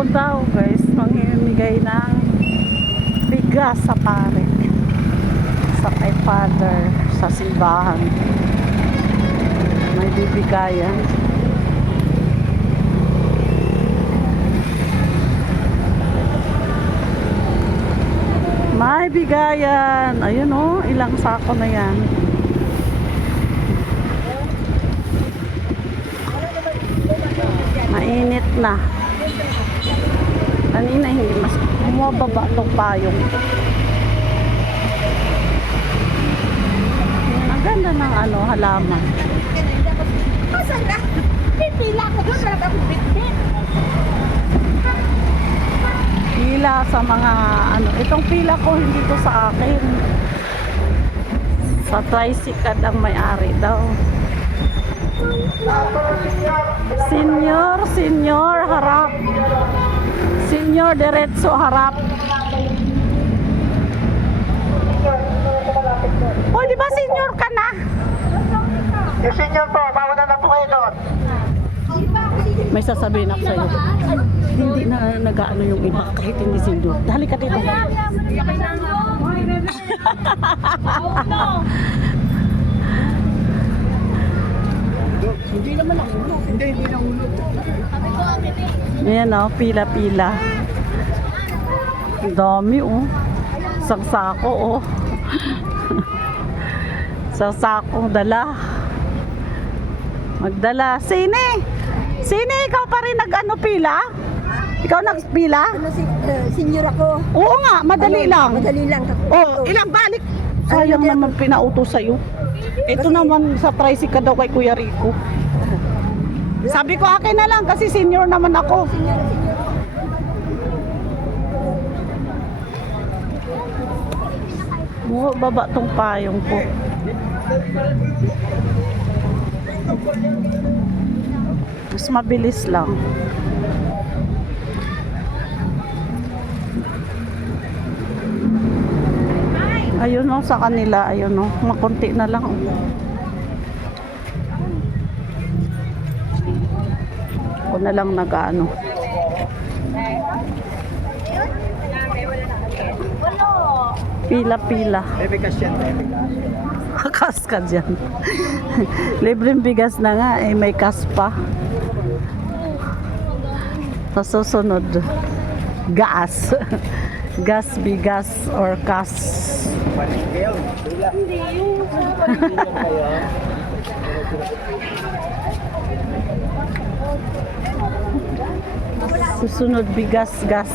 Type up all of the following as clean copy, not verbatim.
Pupunta ako guys, mamimigay ng bigas sa pare, sa kay father, sa simbahan. May bibigayan. May bigayan. Ayun oh, ilang sako na yan. Mainit na. Kanina hindi mas bumababa itong payong. Ang ganda ng ano, halaman. Asan na? Pipila ko doon. Wala akong bitbit. Pila sa mga ano. Itong pila ko hindi to sa akin. Sa tricycle ang may-ari daw. Senior, harap. Senior, diretso, harap. Oh, di ba senior ka na? Yung senior po, mauna na po kayo doon. May sasabihin ako sa'yo. Hindi na nag-ano yung iba kahit hindi senior. Dali ka dito. Hindi naman ang ulo. Hindi na ulo. Ayan o, pila-pila. Ang dami oh. Isang sako oh. Isang sakong dala. Magdala. Sine, ikaw pa rin nag-ano pila? Ikaw nagpila? Ano senior ako? Oo nga, madali lang. Madali lang. Oh, ilang balik? Sayang naman pinauto sa'yo. Ito naman sa tricycle daw kay Kuya Rico. Sabi ko akin na lang kasi senior naman ako. Baba tong payong ko. Mas mabilis lang. Ayun o, sa kanila, ayun o, makunti na lang. Ako na lang nag-ano. Pila-pila. May bigas yan, may bigas. Kas ka dyan. Libreng bigas na nga, eh, may kas pa. Sa susunod, gas. Gas, bigas, or kas. Hindi yung Susunod, bigas, gas.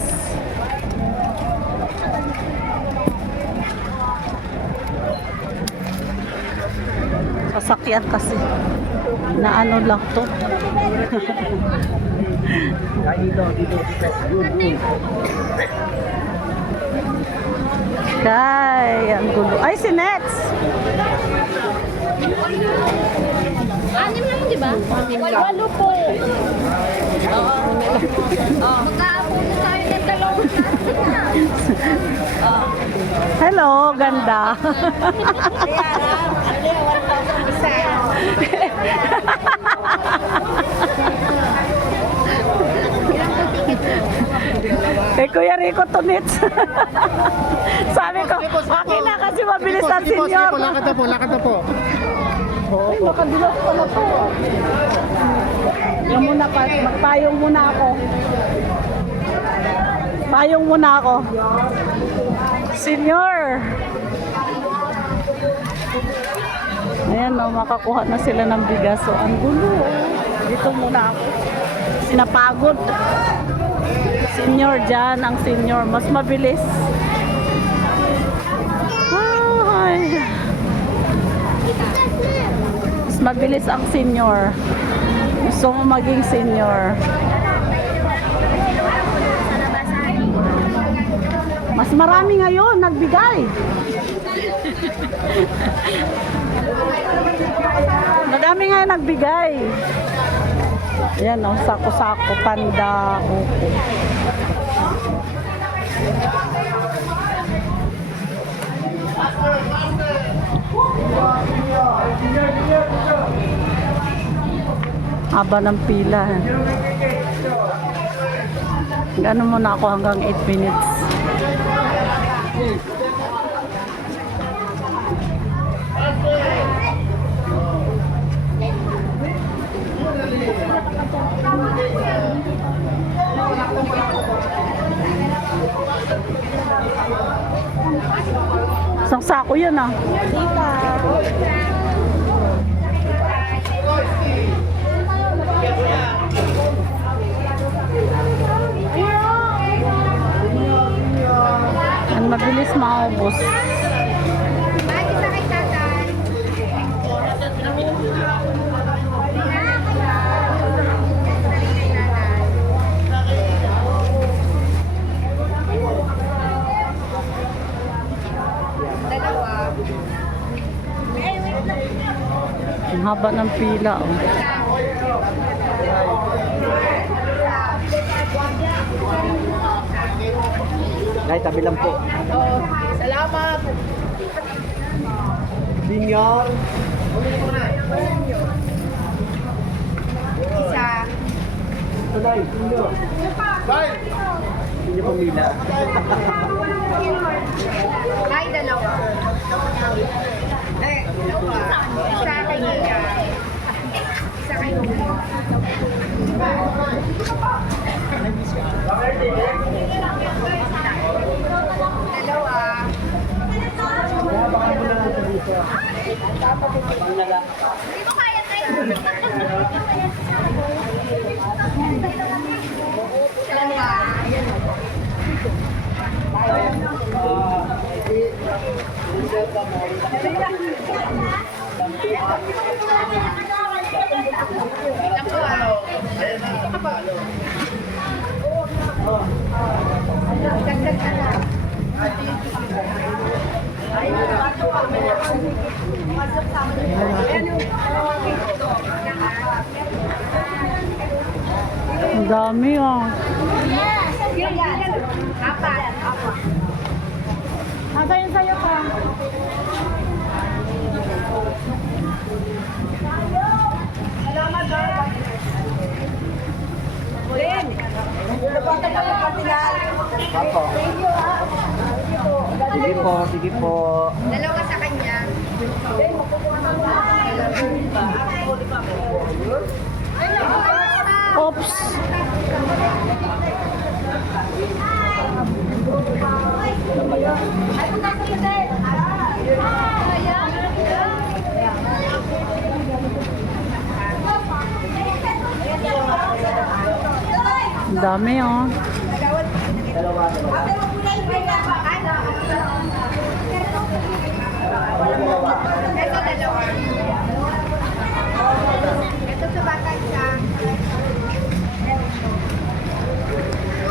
Sasakyan kasi. Na ano lang to. Kay, ang gulo. Ay, si Nets! Anim naman, di ba? Walo po. Magkaapuno tayo ng dalawang Hello, ganda. Kay Kuya Rico to Nets. Sabi ko, akin na kasi mabilis ang senior. Lakad na po, lakad na po. Ay, makadilas pala to. Yan muna pa, magpayong muna ako. Payong muna ako. Senior! Ayan o, makakuha na sila ng bigas. So, ang gulo. Dito muna ako. Sinapagod. Senior dyan, ang senior. Mas mabilis. Ay. Mas mabilis ang senior. Gusto mo maging senior. Mas marami ngayon nagbigay. Madami ngayon nagbigay. Ayan o, sako-sako, panda, upo. Haba ng pila. Gano'n muna ako hanggang 8 minutes. Isang sako yan ah. Ang mabilis maubos. Bakit sa kay tatay? Dalawa. Ang haba ng pila oh. Nay, tabi lang po. Oo. Salamat. Senior. Isa. Ito, Nay, senior. Hindi pamila. Ay, dalawa. Eh, dalawa. Isa kay Nia. Isa kay Nia. Dalawa. Hindi mo kaya tayo. Dalawa. Dagdag ka na. Ang dami oh. Apat. Ata yun sa'yo pa. Ulin. Apo. Sige po, sige po. Dalawa sa kanya. Oops. Ang dami oh. Ito dalawa. Ito sa bata isa.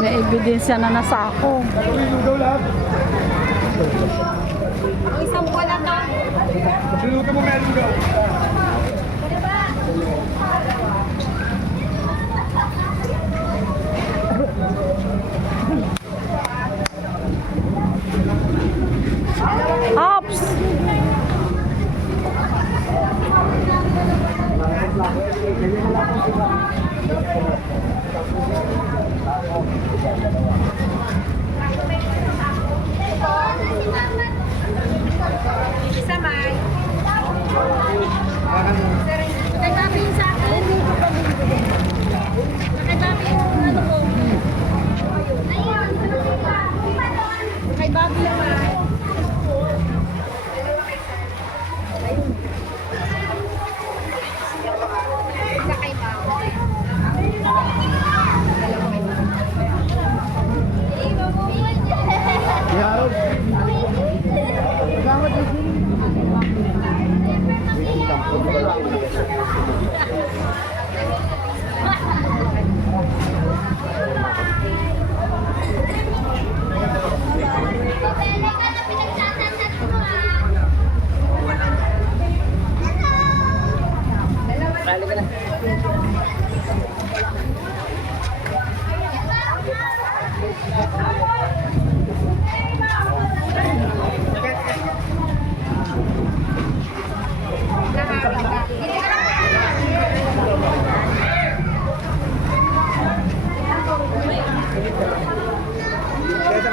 May ebidensya na nasa ako. Ang isang buwan na to. Ops! Isa may. Nagbabi yung sa akin. Nagbabi yung ano ko. Ayun. Nagbabi yung may. Isa kay Mama.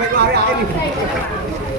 may mari akin eh.